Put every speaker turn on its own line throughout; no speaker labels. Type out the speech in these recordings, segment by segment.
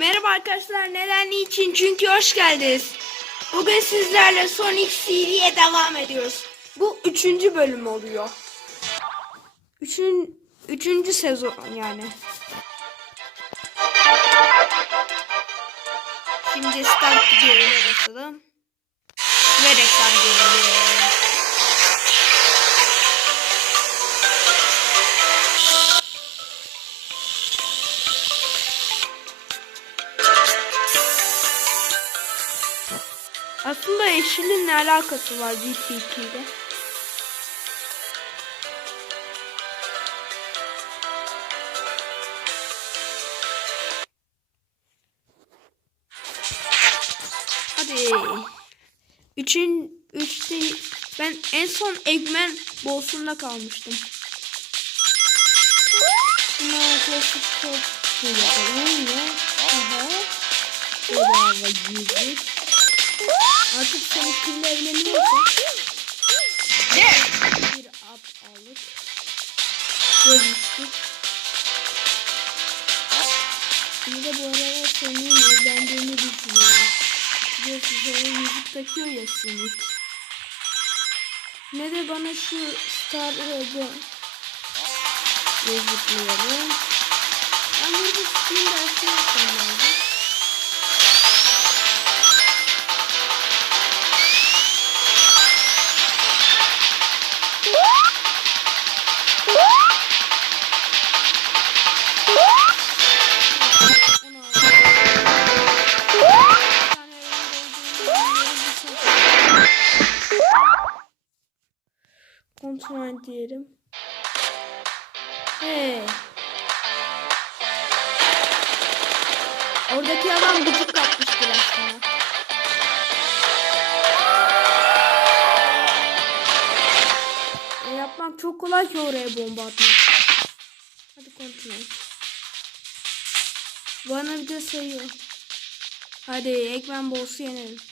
Merhaba arkadaşlar. Neden niçin? Çünkü hoş geldiniz. Bugün sizlerle Sonic seriye devam ediyoruz. Bu üçüncü bölüm oluyor. Üçün, üçüncü sezon yani. Şimdi start videoya basalım. Ve reklam gelelim. Aslında yeşilin ne alakası var GT2 ile? Hadi. Üçün, üçte, ben en son Eggman boss'unda kalmıştım. Buna klasik çok ve aha bedava girdik. Artık seni kille evleniyorsa bir up alıp görmüştük. Şimdi de bu arada senin evlendiğini düşünüyorum. Biliyorsun sana yüzük takıyor ya Sonic. Ne de bana şu Star Red'ı yazıklayalım. Ben burada Steam dersi yapmam lazım. Kontrol diyelim. Hey. Oradaki adam gıcık kapmıştır aslında. E, yapmak çok kolay ki oraya bomba atmak. Hadi kontrol. Bana bir de sayıyor. Hadi Ekmen boss'u yenelim.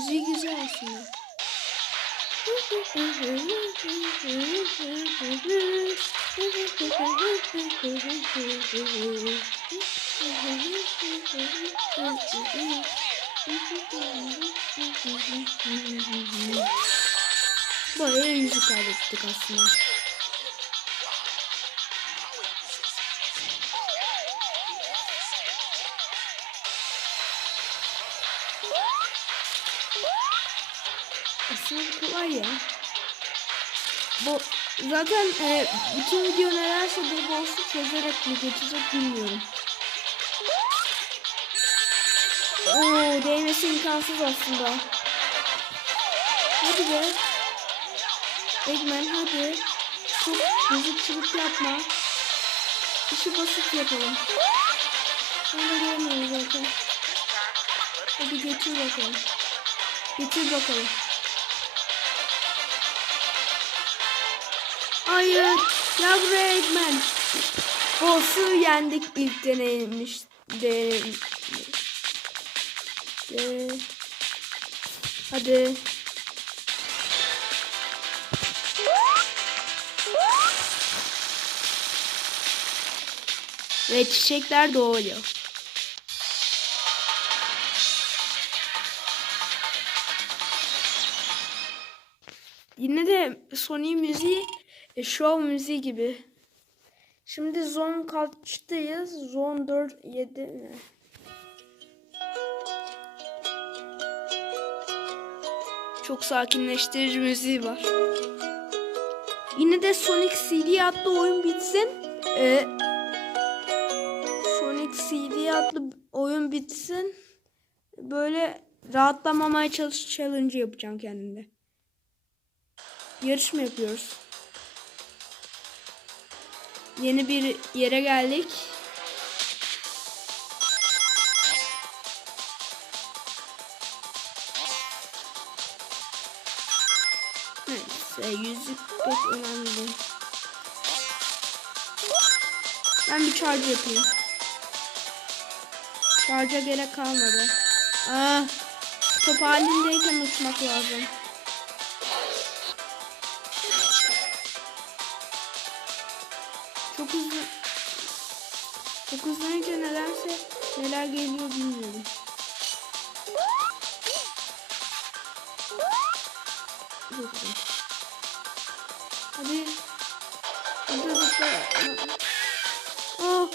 Müziği güzel aslında. Bayağı yüzü kaybettik aslında. Zaten e, bütün video nelerse bu boss'u çözerek mi geçecek bilmiyorum. Oo değmesi imkansız aslında. Hadi be. Eggman hadi. Çok bozukçuluk yapma. İşi basit yapalım. Ben de görmüyorum zaten. Hadi getir bakalım. Getir bakalım. Hayır. Ya buraya. Boss'u yendik ilk deneyimmiş. Deneyim. De... Hadi. Ve çiçekler doğuyor. Yine de Sony müziği e, show müziği gibi. Şimdi zone kaçtayız? Zone 4 7 mi? Çok sakinleştirici müziği var. Yine de Sonic CD adlı oyun bitsin. Ee, Sonic CD adlı oyun bitsin. Böyle rahatlamamaya çalış challenge yapacağım kendimde. Yarış mı yapıyoruz? Yeni bir yere geldik. Neyse yüzük pek önemli değil. Ben bir charge yapayım. Charge'a gerek kalmadı. Ah, top halindeyken uçmak lazım. 9'dan nedense neler geliyor bilmiyorum. Bakın. Hadi. Hadi zıpla. Oh.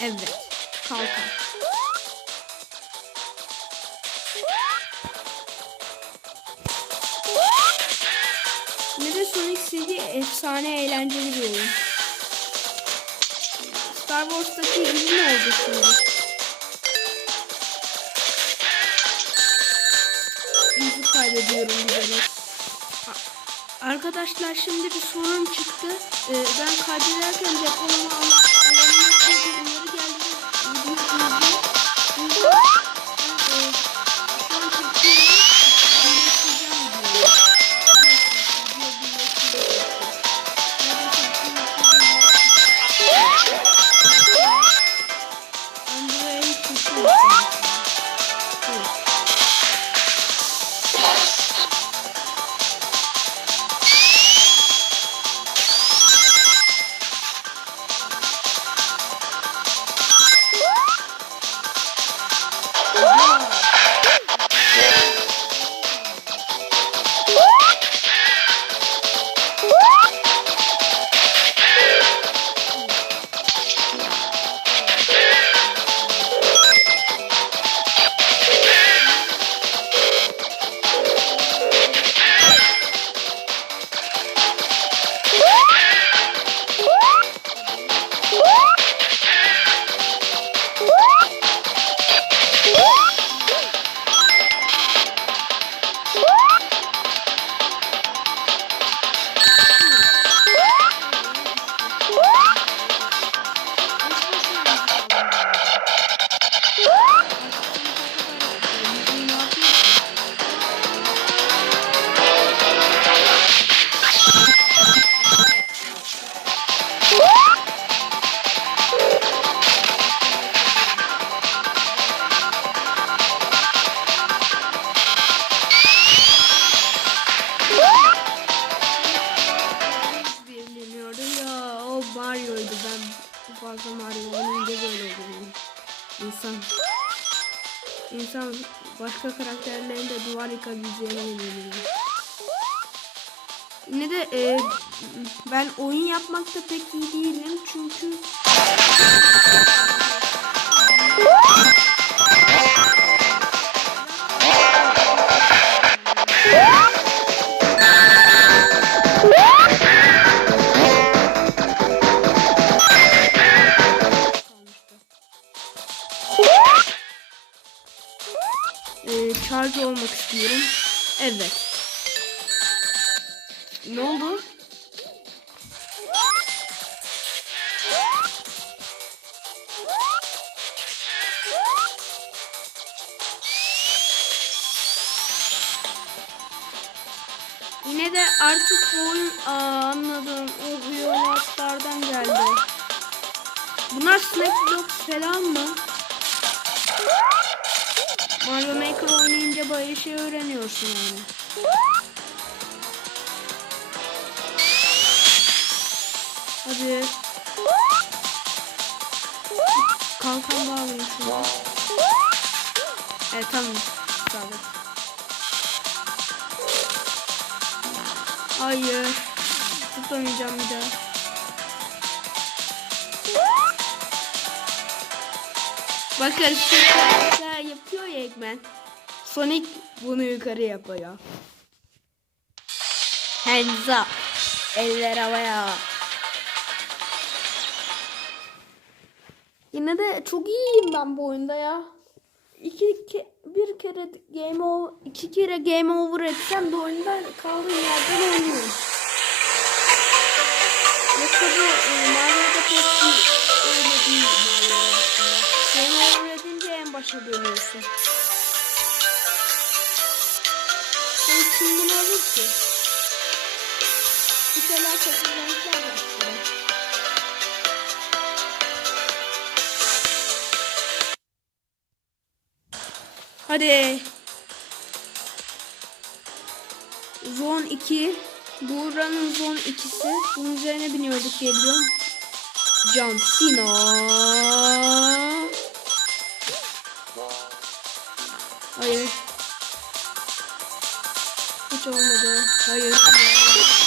Evet. Kalkan. Ne de Sonic CD efsane eğlenceli bir oyun. Star Wars'taki gibi mi oldu şimdi? İyi kaybediyorum giderek. A- Arkadaşlar şimdi bir sorun çıktı. Ee, ben kaydederken depolama al İnsan insan başka karakterlerin de duvar yıkabileceğine inanıyor. Yine de e, ben oyun yapmakta pek iyi değilim çünkü Ne oldu? Yine de artık bu Aa, anladım. O violatlardan geldi. Bunlar Snack Blocks falan mı? Mario Maker oynayınca böyle şey öğreniyorsun yani. Hadi. Kalkan bağlayayım şunu. Evet tamam. Sabit. Hayır. Tutamayacağım bir daha. Bakın şu karakter yapıyor ya Eggman. Sonic bunu yukarı yapıyor. Hands up. Eller havaya. Yine de çok iyiyim ben bu oyunda ya. İki ke bir kere game over, iki kere game over etsem de oyunda kaldığım yerden oynuyorum. Yoksa bu e, Mario'da pek öyle değil Mario aslında. Game over edince en başa dönüyorsun. Sen kim bunu alır ki? Bir şeyler çekilmemişler Hadi. Zone 2. Buranın zone 2'si. Bunun üzerine biniyorduk diye biliyorum. John Cena. Hayır. Hiç olmadı. Hayır. Gerçek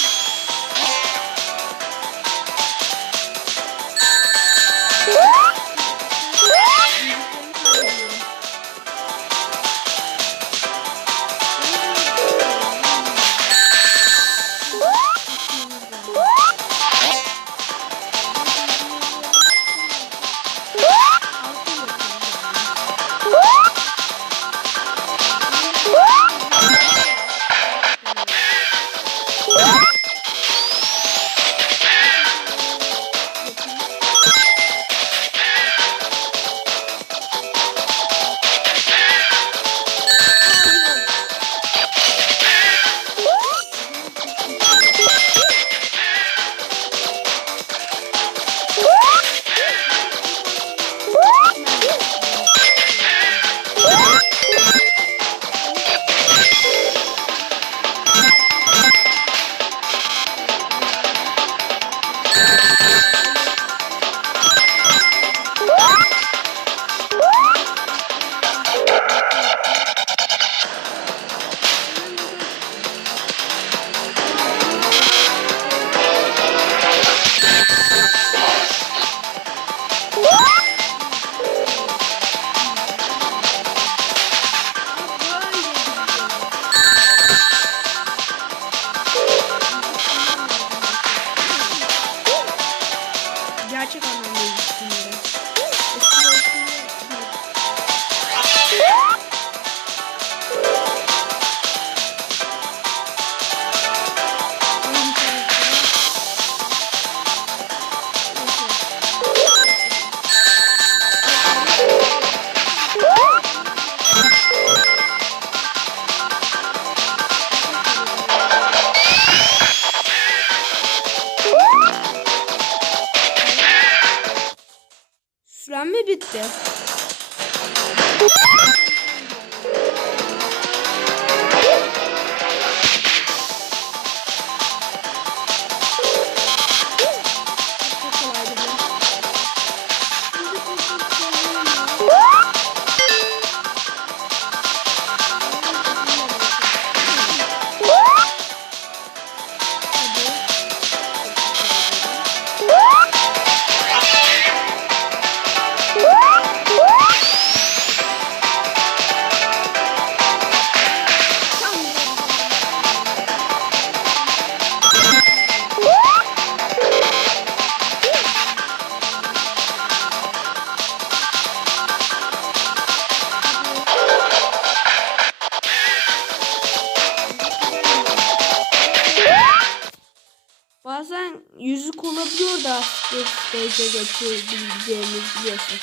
geçebileceğimiz biliyorsun.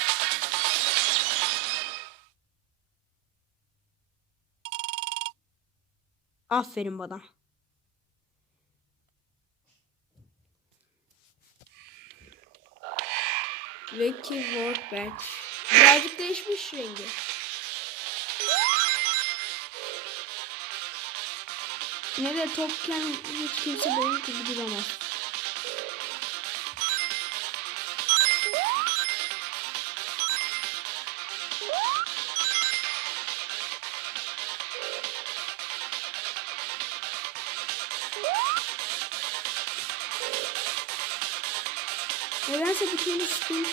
Aferin bana. Ricky Workbench. Birazcık değişmiş rengi. Yine de topken hiç kimse benim gibi duramaz. Nedense bir kere sıkıntı.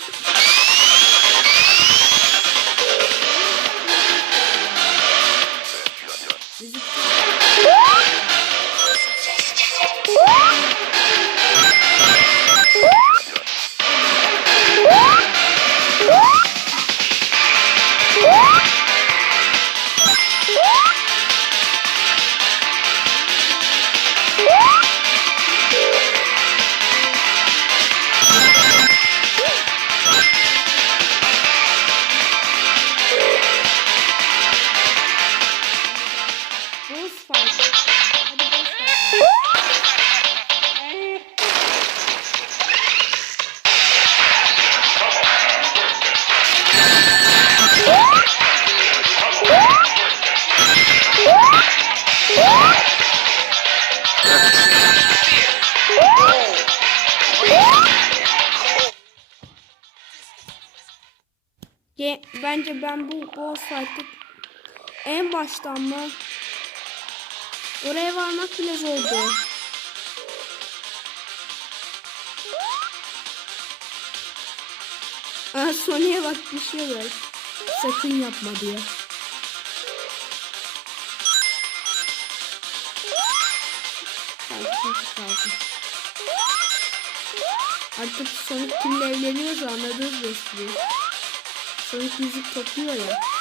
Mı? Oraya varmak bile zordu. Aa, Sony'e bak düşüyorlar. Sakın yapma diye. Artık Sonic kimle evleniyorsa anladınız mı? Sonic müzik topluyor ya.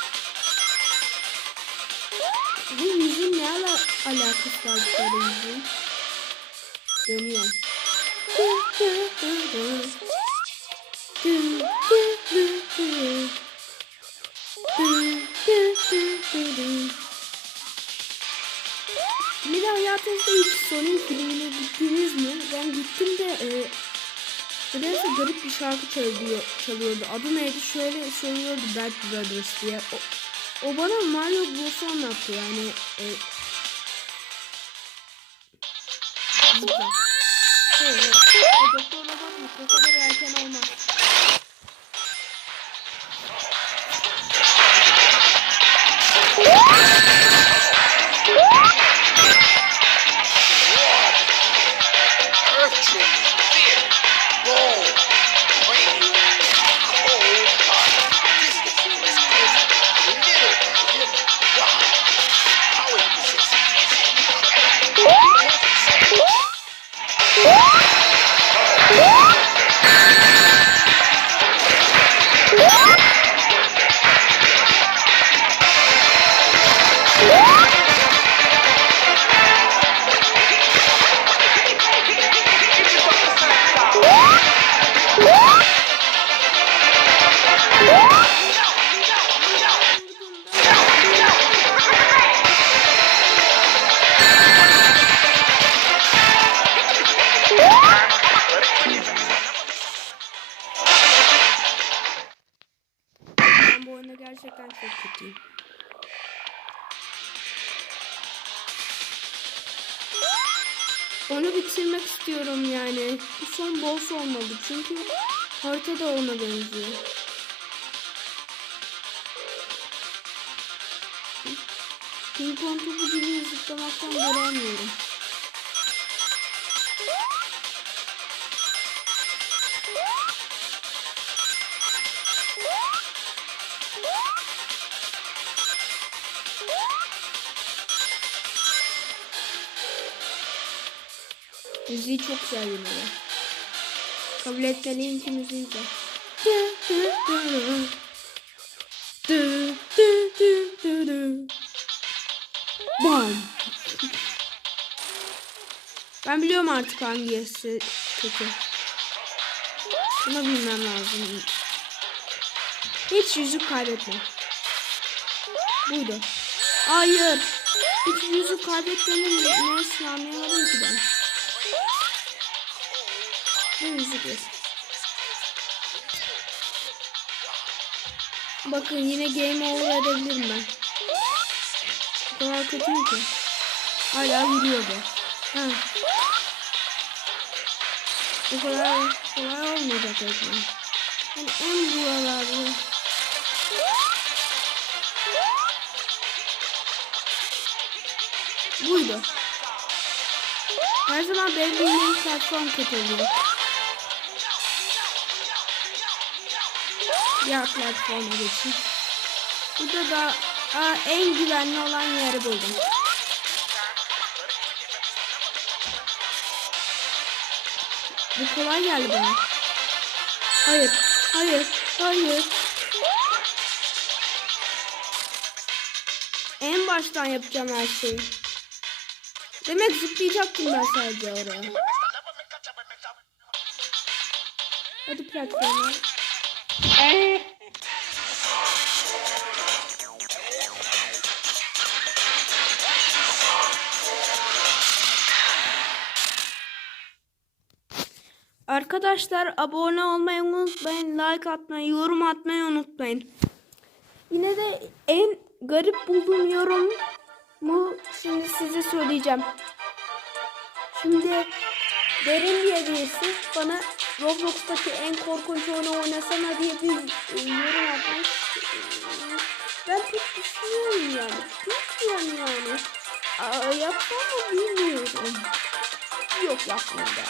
Bu müziğin ne ala alakası var bu müziğin? Dönüyor. Bir de hayatınızda hiç Sonic filmine gittiniz mi? Ben gittim de e, nedense garip bir şarkı çalıyor, çalıyordu. Adı neydi? Şöyle söylüyordu Bad Brothers diye. O, o bana Mario Bros'u anlattı yani. E, zıpla. Şey, e, o doktor robotmuş. O kadar erken olmaz.
Earth tree, fear, gold,
istiyorum yani. Bu son boss olmalı çünkü harita da ona benziyor. Ping pong topu gibi zıplamaktan duramıyorum. Müziği çok geliyor. Kabul etmeliyim ki müziği de. Ben biliyorum artık hangisi kötü. Bunu bilmem lazım. Hiç yüzük kaybetme. Buydu. Hayır. Hiç yüzük kaybetmenin nesini anlayamadım ki ben. Ne müzik. Bakın yine game over edebilirim ben. O kadar kötüyüm ki. Hala yürüyor bu. Ha. O kadar kolay olmayacak ekran. Yani en buralarda. Buydu. Her zaman benim bildiğim platform kötü oluyor. Diğer platforma geçeyim. Burada da aa, en güvenli olan yeri buldum. Bu kolay geldi bana. Hayır, hayır, hayır. En baştan yapacağım her şeyi. Demek zıplayacaktım ben sadece oraya. Hadi platforma. Arkadaşlar abone olmayı unutmayın, like atmayı, yorum atmayı unutmayın. Yine de en garip bulduğum yorum mu şimdi size söyleyeceğim. Şimdi Derin diye birisi bana Roblox'taki en korkunç oyunu oynasana diye bir yorum atmış. Ben pek düşünüyorum yani. Bilmiyorum yani. Aa, yapsam mı bilmiyorum. Yok yapmayacağım.